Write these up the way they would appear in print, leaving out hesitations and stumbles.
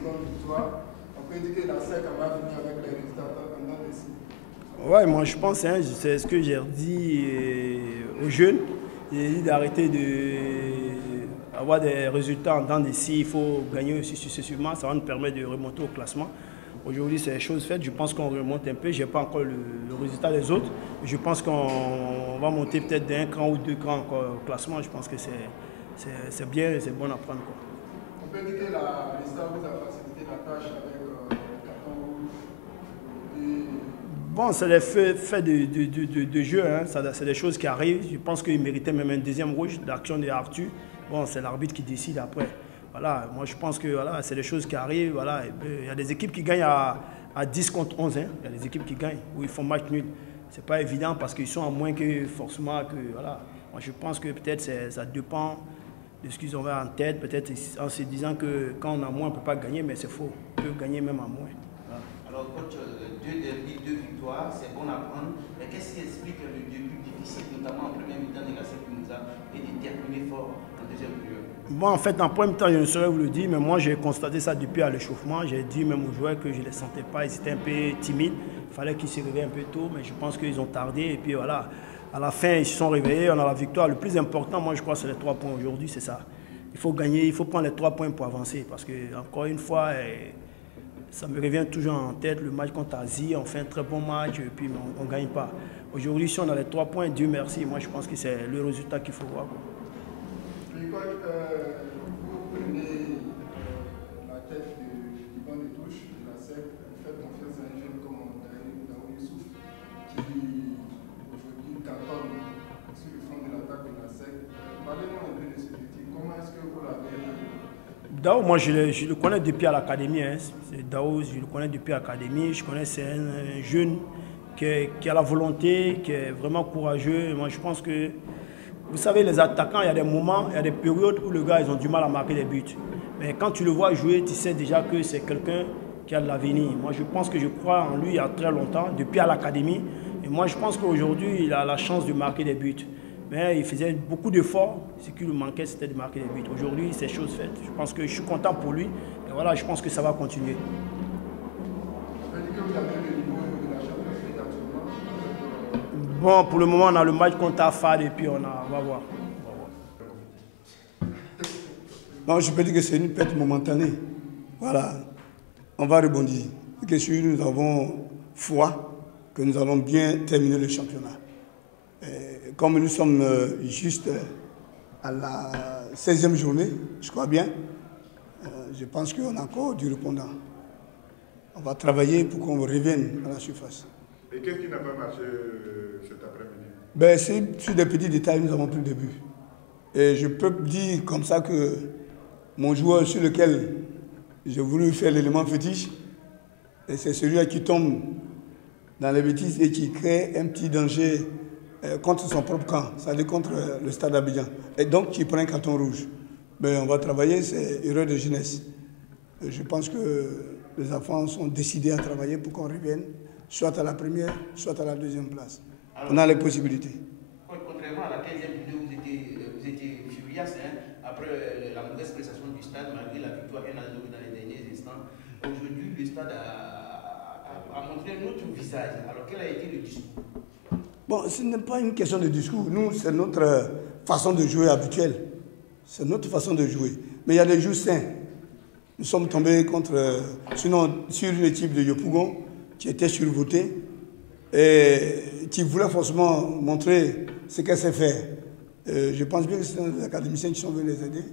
seconde victoire. On peut dire que la SEC va venir avec les résultats attendants ici. Ouais, moi je pense, hein, c'est ce que j'ai dit aux jeunes. J'ai dit d'arrêter d'avoir des résultats en temps d'ici. Il faut gagner aussi successivement. Ça va nous permettre de remonter au classement. Aujourd'hui, c'est chose faite. Je pense qu'on remonte un peu. Je n'ai pas encore le résultat des autres. Je pense qu'on va monter peut-être d'un cran ou deux crans encore au classement. Je pense que c'est bien et c'est bon à prendre, quoi. On peut dire que la liste vous a facilité la tâche avec le carton rouge. Bon, c'est des faits de jeu, hein. C'est des choses qui arrivent. Je pense qu'il méritait même un deuxième rouge d'action de Arthur. Bon, c'est l'arbitre qui décide après. Voilà, moi je pense que voilà, c'est des choses qui arrivent. Voilà. Il y a des équipes qui gagnent à 10 contre 11. Hein. Il y a des équipes qui gagnent, où ils font match nul. Ce n'est pas évident parce qu'ils sont à moins que forcément que. Voilà. Moi je pense que peut-être ça dépend de ce qu'ils ont en tête. Peut-être en se disant que quand on a moins, on ne peut pas gagner, mais c'est faux. On peut gagner même à moins. Voilà. Alors, coach, deux victoires, c'est bon à prendre. Mais qu'est-ce qui explique le début difficile, notamment en première mi-temps de la SEC qui nous a été terminé fort en deuxième période? Bon, en fait, en premier temps, je ne saurais vous le dire, mais moi, j'ai constaté ça depuis à l'échauffement. J'ai dit même aux joueurs que je ne les sentais pas. Ils étaient un peu timides. Il fallait qu'ils se réveillent un peu tôt, mais je pense qu'ils ont tardé. Et puis voilà, à la fin, ils se sont réveillés. On a la victoire. Le plus important, moi, je crois, c'est les 3 points aujourd'hui. C'est ça. Il faut gagner, il faut prendre les 3 points pour avancer. Parce que, encore une fois, ça me revient toujours en tête. Le match contre Asie, on fait un très bon match, et puis on ne gagne pas. Aujourd'hui, si on a les 3 points, Dieu merci. Moi, je pense que c'est le résultat qu'il faut voir. Vous prenez la tête du banc de touche de la SEC, vous faites confiance à un jeune comme Daoud Youssouf, qui aujourd'hui cartonne sur le front de l'attaque de la SEC. Parlez-moi un peu de ce petit. Comment est-ce que vous l'avez? Daoud, moi je le connais depuis à l'académie. Hein. Daoud, je le connais depuis à l'académie. Je connais, c'est un jeune qui a la volonté, qui est vraiment courageux. Et moi, je pense que, vous savez, les attaquants, il y a des moments, il y a des périodes où les gars, ils ont du mal à marquer des buts. Mais quand tu le vois jouer, tu sais déjà que c'est quelqu'un qui a de l'avenir. Moi, je pense que je crois en lui il y a très longtemps, depuis à l'académie. Et moi, je pense qu'aujourd'hui, il a la chance de marquer des buts. Mais il faisait beaucoup d'efforts. Ce qui lui manquait, c'était de marquer des buts. Aujourd'hui, c'est chose faite. Je pense que je suis content pour lui. Et voilà, je pense que ça va continuer. Bon, pour le moment, on a le match contre Afad et puis on va voir. Non, je peux dire que c'est une perte momentanée. Voilà, on va rebondir. Et que si nous avons foi que nous allons bien terminer le championnat. Et comme nous sommes juste à la 16e journée, je crois bien, je pense qu'on a encore du répondant. On va travailler pour qu'on revienne à la surface. Et qu'est-ce qui n'a pas marché cet après-midi? Ben, sur des petits détails, nous avons pris le début. Et je peux dire comme ça que mon joueur sur lequel j'ai voulu faire l'élément fétiche, c'est celui qui tombe dans les bêtises et qui crée un petit danger contre son propre camp, c'est-à-dire contre le Stade d'Abidjan. Et donc, qui prend un carton rouge. Mais on va travailler, c'est erreur de jeunesse. Et je pense que les enfants sont décidés à travailler pour qu'on revienne, soit à la première, soit à la deuxième place. Alors, on a les possibilités. Contrairement à la 15e journée, vous étiez furieux après la mauvaise prestation du Stade, malgré la victoire 1-0 dans les derniers instants. Aujourd'hui, le Stade a montré un autre visage. Alors, quel a été le discours? Bon, ce n'est pas une question de discours. Nous, c'est notre façon de jouer habituelle. C'est notre façon de jouer. Mais il y a des jours sains. Nous sommes tombés sur une équipe de Yopougon qui était survotée et qui voulait forcément montrer ce qu'elle sait faire. Je pense bien que c'est les académiciens qui sont venus les aider,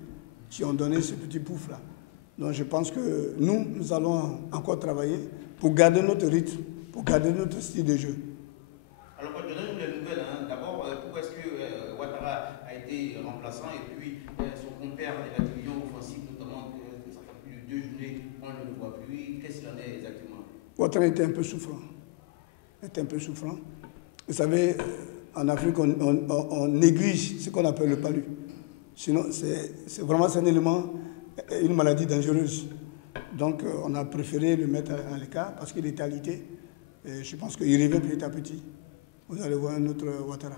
qui ont donné ce petit pouf-là. Donc je pense que nous allons encore travailler pour garder notre rythme, pour garder notre style de jeu. Alors, donnez-nous les nouvelles. D'abord, pourquoi est-ce que Ouattara a été remplaçant et puis son compère de la division offensive, notamment, ça fait plus de 2 journées qu'on ne le voit plus. Qu'est-ce qu'il en est exactement? Ouattara était un peu souffrant. Vous savez, en Afrique, on néglige ce qu'on appelle le palu. Sinon, c'est vraiment un élément, une maladie dangereuse. Donc, on a préféré le mettre à l'écart parce qu'il est alité. Et je pense qu'il revient petit à petit. Vous allez voir un autre Ouattara.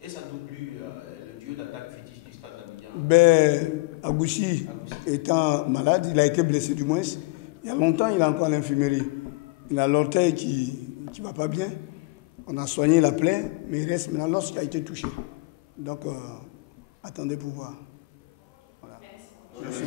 Et ça ne double plus le duo d'attaque fétiche du Stade d'Abidjan? Ben, Agouchi étant malade, il a été blessé du moins. Il y a longtemps, il est encore à l'infirmerie. Il a l'orteil qui ne va pas bien. On a soigné la plaie, mais il reste maintenant l'os qui a été touché. Donc, attendez pour voir. Voilà. Merci.